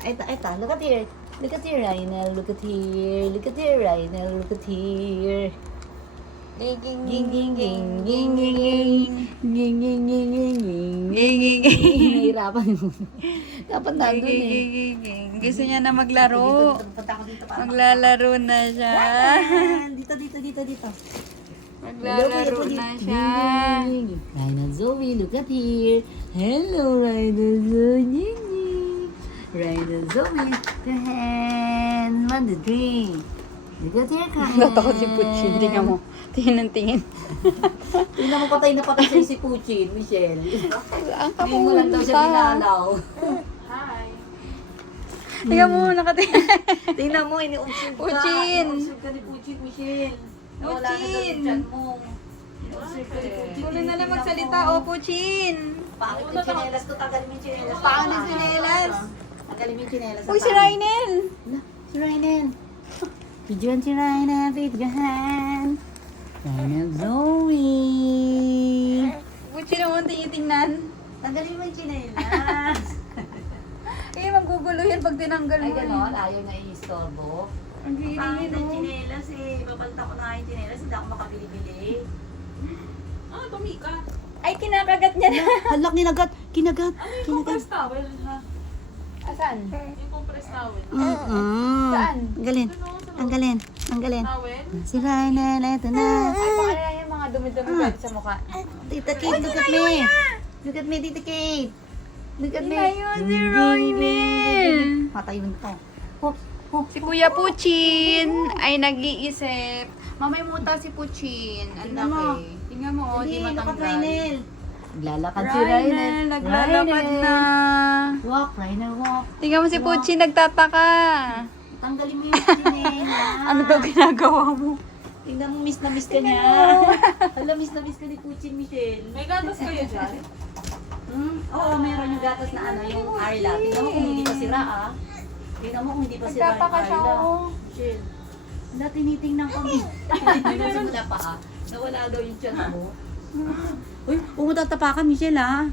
Ito, look at here. Look at here, Rhinel. Look at here. Look at here, Rhinel. Look at here. Ging, ging, Ging, ging, ging, ging, ging, ging, ging, ging, ging, ging, ging, ging, ging, ging. Nahihirapan yun. Dapat nandun eh. ging. Gusto niya na maglaro. Punta ako dito para Maglalaro na siya. Ryan, dito. Maglalaro na siya. Rhinel Zoe, look at here. Hello, Rhinel Zoe. Rhinel Zoe, the hand, man the drink. Look at here, Kyle. Natakot si Puchin. Tingnan mo. Tingin ng tingin. Tingnan mo, patay na patay sa'yo si Puchin, Michelle. Ang Hindi mo lang daw siya dinalaw. Tingnan mo, nakatingin. Tingnan mo, iniunsig ka. Puchin. Iniunsig ka ni Puchin, Michelle. Wala na daw yung tiyan mo. Iniunsig ka ni Puchin. Tuloy na lang magsalita, o Puchin. Pangit yung tsinelas ko, tagalin mo yung tsinelas. Pangit yung tsinelas. Tagalin mo yung tsinelas. Uy, si Rhinel. Si Rhinel. Videoan si Rhinel, videohan. Rhinel Zoe. Puchin naman tinitingnan. Tagalin mo yung tsinelas. Eh, magugulo yan pag tinanggal mo. Ay, gano'n, ayaw na i-istorbo. Ang Pangit ang giling tsinelas eh. Papalta ko na nga yung tsinelas, hindi ako makabili-bili. Ay, kinakagat niya na. Halak, kinagat. Kinagat. Towel, ha? Asan? Yung compressed towel. Saan? Ang galing. Ang galing. Ang galing. Towel? Si Rhinel, eto na. Ay, baka na yung mga dumi-dumi pwede sa mukha. Tita Kate, look at me. Look at me, Tita Kate. Look at me. Tinayo si Rhinel. Patayun to. Hop, hop. Si Kuya Puchin ay nag-iisip. Mamay muta si Puchin. Ang Tingnan mo. laki. Tingnan mo, oh, di Hindi, look at matanggal. Rhinel. Naglalakad si Rhinel. Rhinel, naglalakad na. Walk, Rhinel, walk. Tingnan mo si Puchin, nagtataka. Tanggalin mo yung tsinelas. Ano daw ginagawa mo? Tingnan mo, miss na miss ka niya. Hala, miss na miss ka ni Puchin, Michelle. May gatas kayo dyan? Oo, meron yung gatas na ano, yung Arla. Tingnan mo kung hindi pa sira ah. Tingnan mo kung hindi pa sira yung Nagtataka siya, Arla. oh. Michelle, wala, tinitingnan kami. Tinitingnan sa mula pa ah. Nawala daw yung tiyan mo. Uy, umutatapakan, Michelle ah.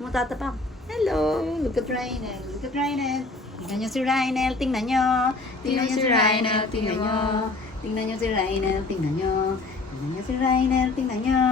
Umutatapak. Hello, look at Rhinel. Look at Rhinel. Tingnan nyo si Rhinel, tingnan nyo. Tingnan nyo si Rhinel, tingnan nyo. Tingnan nyo si Rhinel, tingnan nyo. Tingnan nyo si Rhinel, tingnan nyo.